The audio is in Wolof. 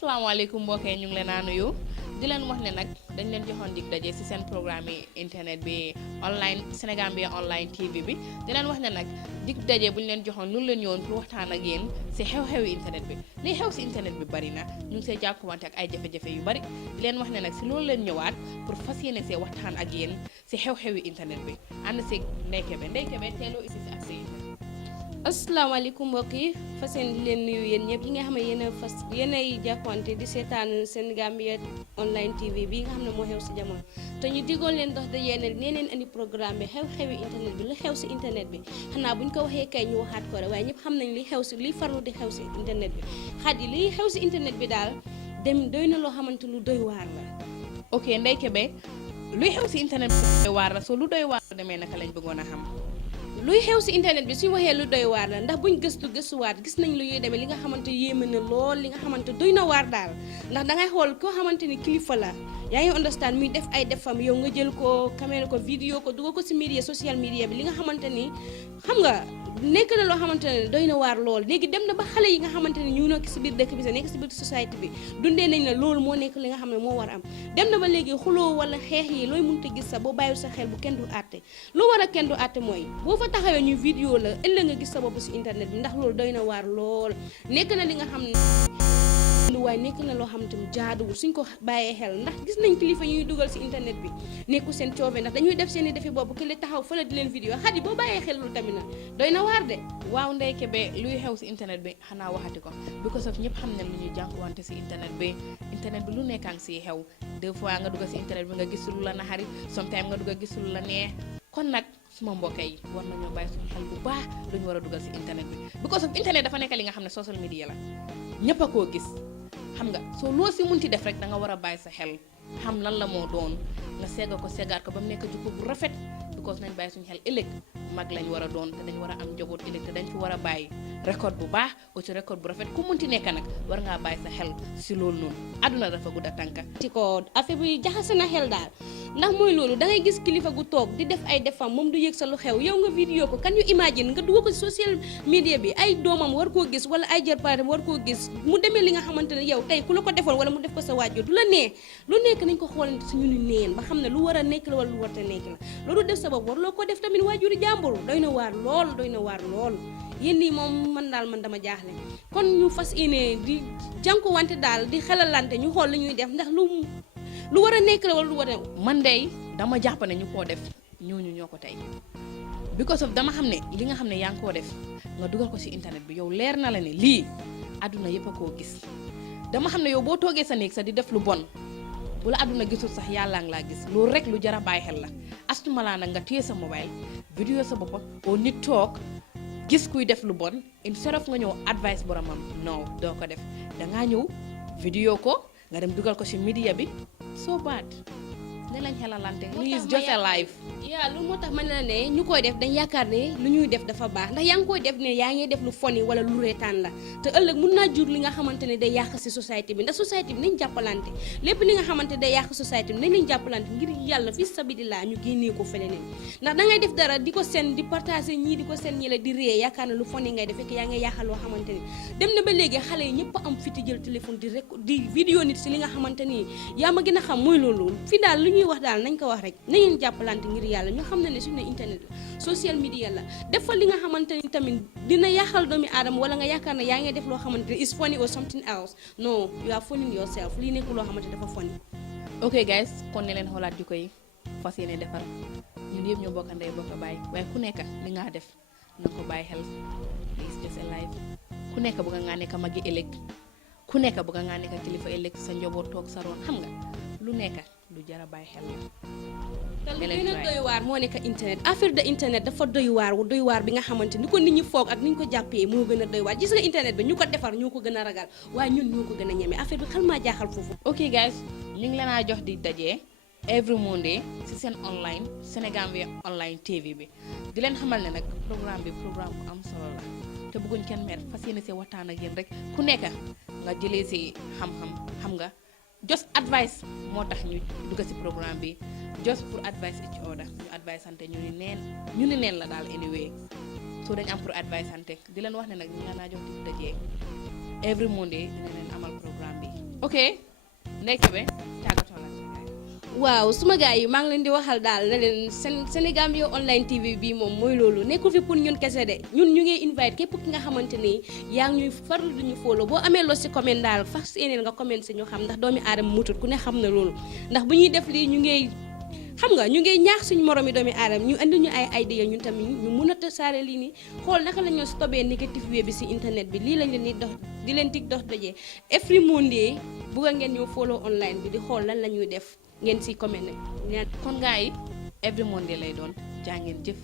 asalaamaaleykum mbokk yi ñu ngi leen a nuyu di leen wax ne nag dañ leen joxoon dig daje ci seen programme yi internet bi online Sénégal bi online TV bi di leen wax ne nag dig daje bu ñu leen joxoon lu leen yoon pour waxtaan ak yéen ci xew-xewi internet bi liy xew ci internet bi bari na ñu ngi see jànkuwante ak ay jafe-jafe yu bari di leen wax ne nag ci loolu leen ñëwaat pour fas yéene see waxtaan ak yéen ci xew-xewi internet bi ànd ci Ndeye Kébé teeloo isi ci ak si asalaamaaleykum mbokk yi fas yéene di leen nuyu yéen ñëpp yi nga xam ne yéenay jàppante di seetaan seen Gambia online TV bi nga xam ne moo xew si jamono te ñu digoon leen dox da yéene nee neen andi programme bi xew-xewi internet bi lu xew si internet bi xanaa buñ ko waxee kay ñu waxaat ko rek waaye ñëpp xam nañ li xew si liy farlu di xew si internet bi xat yi liy xew si internet bi daal dem doy na loo xamante lu doy waar la. ok Ndeye Kébé luy xew si internet bi doy waar la soo lu doy waar demee naka lañ bëggoon a xam. luy xew si internet bi suñu waxee lu doy waar la ndax buñ gëstuwaat gis nañ lu yuy demee li nga xamante yéeme na lool li nga xamante doy na waar daal ndax dangay xool koo xamante ni kilifa la yaa ngi understand muy def ay defam yow nga jël ko caméra ko vidéo ko dugal ko si media social media bi li nga xamante ni xam nga nekk na loo xamante ne doy na waar lool léegi dem na ba xale yi nga xamante ne ñu nekk si biir dëkk bi sa nekk si biir société bi dundee nañ na loolu moo nekk li nga xam ne moo war a am dem na ba léegi xuloo wala xeex yi looy mënut a gis sa boo bàyyiwul sa xel bu kenn du àtte lu war a kenn du àtte mooy boo fa taxawee ñu vidéo la ëllëg nga gis sa bopp si internet bi ndax loolu doy na waar lool nekk na li nga xam ne waaye nekk na loo xam tam jaaduwul suñ ko bàyyee xel ndax gis nañ kilifa ñuy dugal si internet bi nekku seen coobee ndax dañuy def seen i defi bopp ki la taxaw fële di leen vidéo xat yi boo bàyyee xel loolu tamit na doy na waar de waaw Ndeye Kébé luy xew si internet bi xanaa waxati ko because of ñëpp xam ne lu ñuy jànkuwante si internet bi lu nekkaan si xew deux fois nga dugg si internet bi nga gis lu la naxari sometimes nga dugg gis lu la neex kon nag suma mbokk yi war nañoo bàyyi suñu xel bu baax lu ñu war a dugal si internet bi because of internet dafa nekk li nga xam ne social media la ñëpp a koo gis xam nga soo loo si munti def rek da nga war a bàyyi sa xel xam lan la moo doon nga seggaat ko ba mu nekk jikko bu rafet because nañ bàyyi suñu xel ëllëg mag lañ war a doon te dañ war a am njaboot ëllëg te dañ fi war a bàyyi record bu baax aussi record bu rafet ku munti nekk nag war ngaa bàyyi sa xel si loolu noonu àdduna dafa gudd a tànka ci ko affaire bi jaxase na xel daal ndax mooy loolu da ngay gis kilifa gu toog di def ay defam moom du yëg sa lu xew yow nga vidéo ko kan yu imagine nga dugal ko ci social media bi ay doomam war koo gis wala ay jarpaatam war koo gis mu demee li nga xamante ne yow tey ku la ko defoon wala mu def ko sa waajur du la nee lu nekk nañ ko xoolante suñu ni neen ba xam ne lu war a nekk la wala lu war a nekk la loolu def sa bopp war loo ko def tamit waajuri jàmbur doy na waar lool yéen nii moom man daal man dama jaaxle kon ñu fas yéene di jànkuwante daal di xelalante ñu xool li ñuy def ndax lu war a nekk la wala lu war a man de dama jàpp ne ñu koo def ñooñu ñoo ko tey because of dama xam ne li nga xam ne yaa ngi koo def nga dugal ko ci internet bi yow leer na la ne lii àdduna yëpp a koo gis dama xam ne yow boo toogee sa néeg sax di def lu bon bu la àdduna gisul sax yàllaa ngi laa gis loolu rek lu jar a bàyyi xel la astuma nag nga téye sa mobile vidéo sa bopp oo nit toog gis kuy def lu bon instead of nga ñëw advice boromam non doo ko def dangaa ñëw vidéo ko nga dem dugal ko ci media bi so bad ne lañ xelalante lii is just a life lu moo tax man la ne ñu koy def dañ yaakaar ne lu ñuy def dafa baax ndax yaa ngi koy def ne yaa ngi def lu foni wala lu reetaan la te ëllëg mun naa jur li nga xamante ne day yàq ci société bi ndax société bi nañ jàppalante lépp li nga xamante day yàq société bi nañ lañ jàppalante ngir yàlla fi sabilillah ñu génnee ko fële neen ndax da ngay def dara di ko seen di partager ñii di ko seen ñi la di ree yaakaar ne lu foni ngay def fekk yaa ngi yàqal loo xamante ni dem na ba léegi xale yi ñëpp am fiti jël téléphone di vidéo nit ci li nga xamante ni yaa ma gën a xam mooy loolu fi daal lu ñuy wax daal nañ ko wax rek nañu jàppalante ngir yàlla ñu xam ne suñu internet la social media la def fa li nga xamante ni tamit dina yàqal doomi aadama wala nga yaakaar ne yaa ngi def loo xamante ni is funny or something else no you are funny yourself lii nekk loo xamante dafa funny. ok guys kon ne leen xoolaat jikko yi fas yéene defar ñun yëpp ñoo bokk ndey bokk bàyyi waaye ku nekk li nga def na nga ko bàyyi xel is just a life ku nekk bëgg ngaa nekk magi ëllëg ku nekk bëgg ngaa nekk kilifa ëllëg sa njaboot toog sa roon xam nga lu nekk lu jar a bàyyi xel la. te lu gën a doy waar moo nekk internet affaire de internet dafa doy waar bi nga xamante ni ko nit ñi foog ak ni ñu ko jàppee moo gën a doy waar gis nga internet bi ñu ko defar ñoo ko gën a ragal waaye ñun ñoo ko gën a ñeme affaire bi xel maa jaaxal foofu. ok guys ñu ngi leen a jox di daje every Monday ci seen online Sénégal bi online TV bi di leen xamal ne nag programme bu am solo la te bëgguñ kenn mer fas yéene see waxtaan ak yéen rek ku nekk nga jëlee si xam nga just advice moo tax ñu dugg ci programme bi just pour advice each other ñu advice ante ñu ni neen la daal anyway so dañ am pour advice ante di leen wax ne nag ñu la naa jox di dajee every Monday dina leen amal programme bi ok Ndeye Kébé tàggatoo la. waaw suma gars yi maa ngi leen di waxal daal ne leen Sénégambia online TV bii moom mooy loolu nekkul fi pour ñun kese de ñun ñu ngi invite képp ki nga xamante ni yaa ngi ñuy farlu duñu follow boo amee loo si comment daal fas yéeneen nga comment si ñu xam ndax doomi aadama mutut ku ne xam na loolu ndax bu ñuy def lii ñu ngi xam nga ñu ngi ñaax suñu moromi doomi aadama ñu andi ñu ay idea ñun tamit ñu mun a tasaare lii nii xool naka la ñoo stopé négative web bi si internet bi lii lañ leen di dox di leen dig dox dajee every Monday bugga ngeen ñëw follow online bi di xool lan la ñuy def ngeen si comment ne kon gars yi every Monday lay doon jaa ngeen jëf